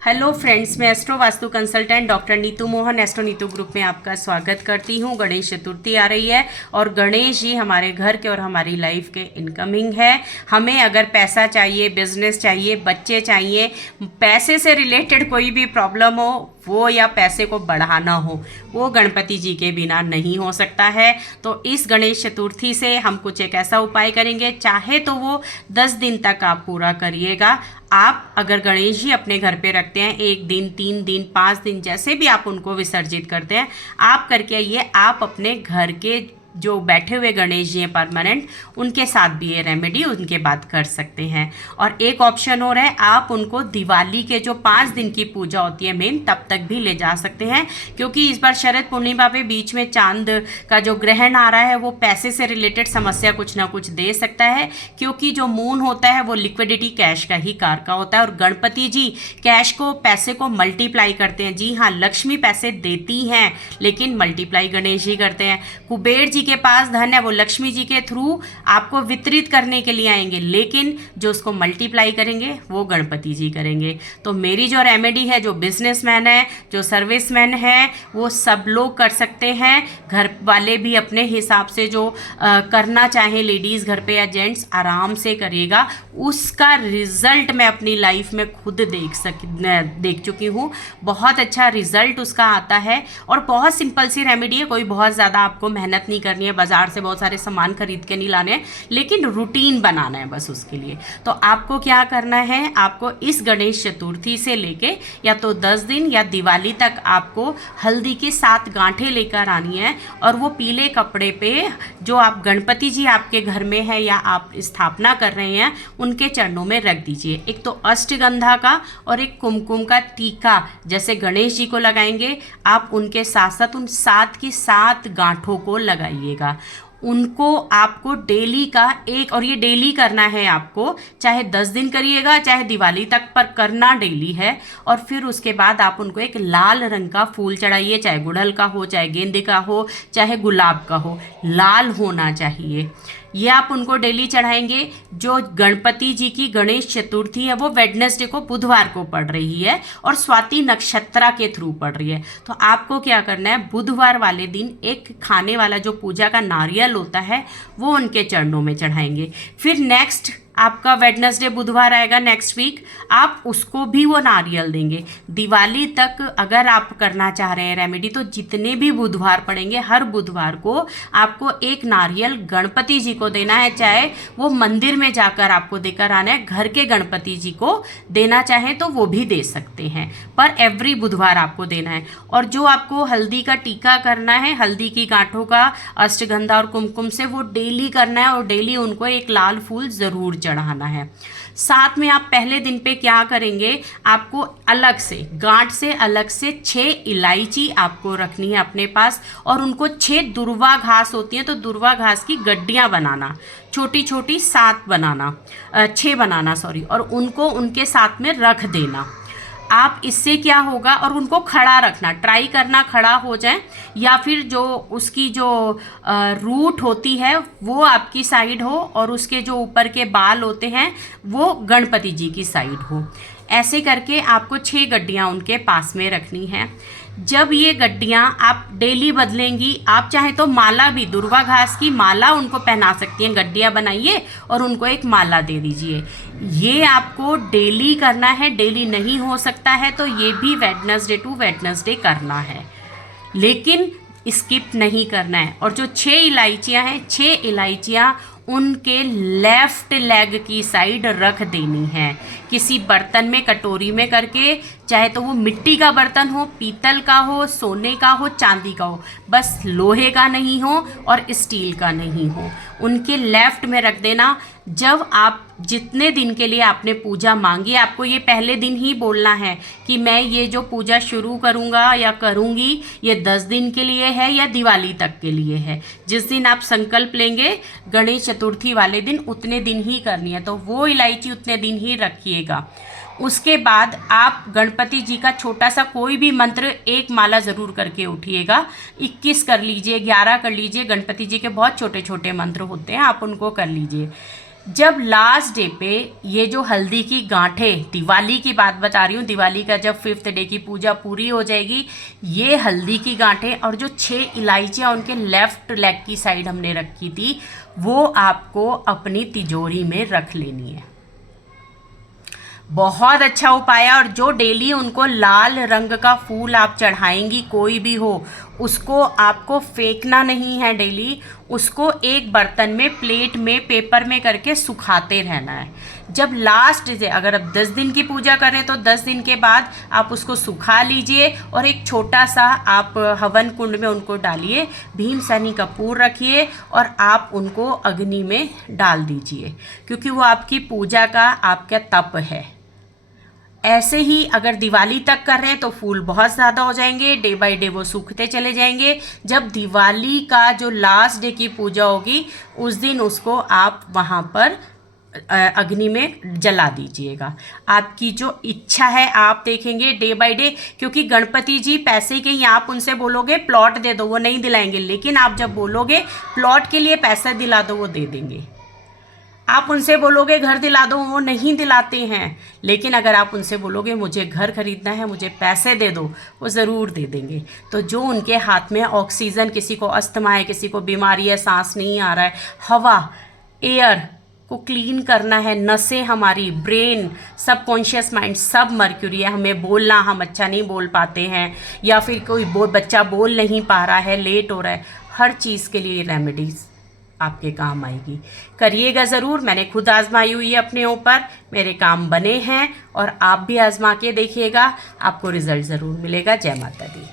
Hello friends, मैं astro vastu consultant doctor Neetu Mohan astro Neetu group में आपका स्वागत करती हूँ। गणेश चतुर्थी आ रही है और गणेश जी हमारे घर के और हमारी लाइफ के इनकमिंग है। हमें अगर पैसा चाहिए, बिजनेस चाहिए, बच्चे चाहिए, पैसे से रिलेटेड कोई भी प्रॉब्लम हो वो या पैसे को बढ़ाना हो, वो गणपति जी के बिना नहीं हो सकता है। तो इस गणेश चतुर्थी से हम कुछ एक ऐसा उपाय करेंगे, चाहे तो वो 10 दिन तक आप पूरा करिएगा। आप अगर गणेश जी अपने घर पे रखते हैं, 1 दिन, 3 दिन, 5 दिन, जैसे भी आप उनको विसर्जित करते हैं, आप करके आइए। आप अपने घर के जो बैठे हुए गणेश जी हैं परमानेंट, उनके साथ भी ये रेमेडी उनके बाद कर सकते हैं। और एक ऑप्शन और है, आप उनको दिवाली के जो 5 दिन की पूजा होती है मेन, तब तक भी ले जा सकते हैं। क्योंकि इस बार शरद पूर्णिमा पे बीच में चांद का जो ग्रहण आ रहा है वो पैसे से रिलेटेड समस्या कुछ ना कुछ दे सकता है। क्योंकि जो मून होता है वो लिक्विडिटी, कैश का ही कार का होता है, और गणपति जी कैश को, पैसे को मल्टीप्लाई करते हैं। जी हाँ, लक्ष्मी पैसे देती हैं लेकिन मल्टीप्लाई गणेश जी करते हैं। कुबेर जी के पास धन है, वो लक्ष्मी जी के थ्रू आपको वितरित करने के लिए आएंगे, लेकिन जो उसको मल्टीप्लाई करेंगे वो गणपति जी करेंगे। तो मेरी जो रेमेडी है, जो बिजनेसमैन है, जो सर्विसमैन है, वो सब लोग कर सकते हैं। घर वाले भी अपने हिसाब से जो करना चाहे, लेडीज़ घर पे या जेंट्स, आराम से करिएगा। उसका रिजल्ट मैं अपनी लाइफ में खुद देख चुकी हूँ। बहुत अच्छा रिजल्ट उसका आता है और बहुत सिंपल सी रेमेडी है। कोई बहुत ज़्यादा आपको मेहनत नहीं करनी है, बाजार से बहुत सारे सामान खरीद के नहीं लाने हैं, लेकिन रूटीन बनाना है बस उसके लिए। तो आपको क्या करना है, आपको इस गणेश चतुर्थी से लेके या तो 10 दिन या दिवाली तक आपको हल्दी की 7 गांठें लेकर आनी है, और वो पीले कपड़े पे जो आप गणपति जी आपके घर में है या आप स्थापना कर रहे हैं उनके चरणों में रख दीजिए। एक तो अष्टगंधा का और एक कुमकुम का टीका जैसे गणेश जी को लगाएंगे, आप उनके साथ साथ उन 7 की 7 गांठों को लगाइएगा। उनको आपको डेली का एक, और ये डेली करना है आपको, चाहे 10 दिन करिएगा चाहे दिवाली तक, पर करना डेली है। और फिर उसके बाद आप उनको एक लाल रंग का फूल चढ़ाइए, चाहे गुड़हल का हो, चाहे गेंदे का हो, चाहे गुलाब का हो, लाल होना चाहिए। ये आप उनको डेली चढ़ाएंगे। जो गणपति जी की गणेश चतुर्थी है वो वेडनेसडे को, बुधवार को पड़ रही है और स्वाति नक्षत्र के थ्रू पड़ रही है। तो आपको क्या करना है, बुधवार वाले दिन एक खाने वाला जो पूजा का नारियल होता है वो उनके चरणों में चढ़ाएंगे। फिर नेक्स्ट आपका वेडनेसडे बुधवार आएगा नेक्स्ट वीक, आप उसको भी वो नारियल देंगे। दिवाली तक अगर आप करना चाह रहे हैं रेमेडी, तो जितने भी बुधवार पड़ेंगे हर बुधवार को आपको एक नारियल गणपति जी को देना है। चाहे वो मंदिर में जाकर आपको देकर आना है, घर के गणपति जी को देना चाहें तो वो भी दे सकते हैं, पर एवरी बुधवार आपको देना है। और जो आपको हल्दी का टीका करना है, हल्दी की गांठों का, अष्टगंधा और कुमकुम से, वो डेली करना है और डेली उनको एक लाल फूल ज़रूर चढ़ाना है। साथ में आप पहले दिन पे क्या करेंगे, आपको अलग से, गांठ से अलग से 6 इलायची आपको रखनी है अपने पास, और उनको 6 दुर्वा घास होती हैं तो दुर्वा घास की गड्डियां बनाना, छोटी छोटी 7 बनाना, 6 बनाना सॉरी, और उनको उनके साथ में रख देना। आप इससे क्या होगा, और उनको खड़ा रखना, ट्राई करना खड़ा हो जाए, या फिर जो उसकी जो रूट होती है वो आपकी साइड हो और उसके जो ऊपर के बाल होते हैं वो गणपति जी की साइड हो। ऐसे करके आपको 6 गड्डियाँ उनके पास में रखनी है। जब ये गड्डियाँ आप डेली बदलेंगी, आप चाहे तो माला भी, दुर्वा घास की माला उनको पहना सकती हैं। गड्डियाँ बनाइए और उनको एक माला दे दीजिए। ये आपको डेली करना है। डेली नहीं हो सकता है तो ये भी वेडनेसडे टू वेडनेसडे करना है, लेकिन स्किप नहीं करना है। और जो 6 इलायचियाँ हैं, 6 इलायचियाँ उनके लेफ्ट लेग की साइड रख देनी है, किसी बर्तन में, कटोरी में करके, चाहे तो वो मिट्टी का बर्तन हो, पीतल का हो, सोने का हो, चांदी का हो, बस लोहे का नहीं हो और स्टील का नहीं हो, उनके लेफ्ट में रख देना। जब आप जितने दिन के लिए आपने पूजा मांगी, आपको ये पहले दिन ही बोलना है कि मैं ये जो पूजा शुरू करूँगा या करूँगी ये 10 दिन के लिए है या दिवाली तक के लिए है। जिस दिन आप संकल्प लेंगे गणेश चतुर्थी वाले दिन, उतने दिन ही करनी है, तो वो इलायची उतने दिन ही रखिएगा। उसके बाद आप गणपति जी का छोटा सा कोई भी मंत्र, एक माला ज़रूर करके उठिएगा। 21 कर लीजिए, 11 कर लीजिए, गणपति जी के बहुत छोटे छोटे मंत्र होते हैं, आप उनको कर लीजिए। जब लास्ट डे पे ये जो हल्दी की गांठें, दिवाली की बात बता रही हूँ, दिवाली का जब 5th डे की पूजा पूरी हो जाएगी, ये हल्दी की गांठें और जो 6 इलायचियाँ उनके लेफ्ट लेग की साइड हमने रखी थी, वो आपको अपनी तिजोरी में रख लेनी है। बहुत अच्छा उपाय है। और जो डेली उनको लाल रंग का फूल आप चढ़ाएंगी, कोई भी हो, उसको आपको फेंकना नहीं है डेली, उसको एक बर्तन में, प्लेट में, पेपर में करके सुखाते रहना है। जब लास्ट डे, अगर आप 10 दिन की पूजा करें तो 10 दिन के बाद आप उसको सुखा लीजिए और एक छोटा सा आप हवन कुंड में उनको डालिए, भीम सनी कपूर रखिए और आप उनको अग्नि में डाल दीजिए, क्योंकि वो आपकी पूजा का, आपका तप है। ऐसे ही अगर दिवाली तक कर रहे हैं तो फूल बहुत ज़्यादा हो जाएंगे, डे बाय डे वो सूखते चले जाएंगे। जब दिवाली का जो लास्ट डे की पूजा होगी, उस दिन उसको आप वहाँ पर अग्नि में जला दीजिएगा। आपकी जो इच्छा है आप देखेंगे डे बाय डे, क्योंकि गणपति जी पैसे के ही, आप उनसे बोलोगे प्लॉट दे दो, वो नहीं दिलाएंगे, लेकिन आप जब बोलोगे प्लॉट के लिए पैसा दिला दो, वो दे देंगे। आप उनसे बोलोगे घर दिला दो, वो नहीं दिलाते हैं, लेकिन अगर आप उनसे बोलोगे मुझे घर खरीदना है, मुझे पैसे दे दो, वो ज़रूर दे देंगे। तो जो उनके हाथ में ऑक्सीजन, किसी को अस्थमा है, किसी को बीमारी है, सांस नहीं आ रहा है, हवा, एयर को क्लीन करना है, नसें हमारी, ब्रेन, सबकॉन्शियस माइंड, सब मर्क्यूरी है। हमें बोलना, हम अच्छा नहीं बोल पाते हैं, या फिर कोई बच्चा बोल नहीं पा रहा है, लेट हो रहा है, हर चीज़ के लिए रेमेडीज़ आपके काम आएगी। करिएगा ज़रूर। मैंने खुद आजमाई हुई है अपने ऊपर, मेरे काम बने हैं, और आप भी आजमा के देखिएगा, आपको रिज़ल्ट ज़रूर मिलेगा। जय माता दी।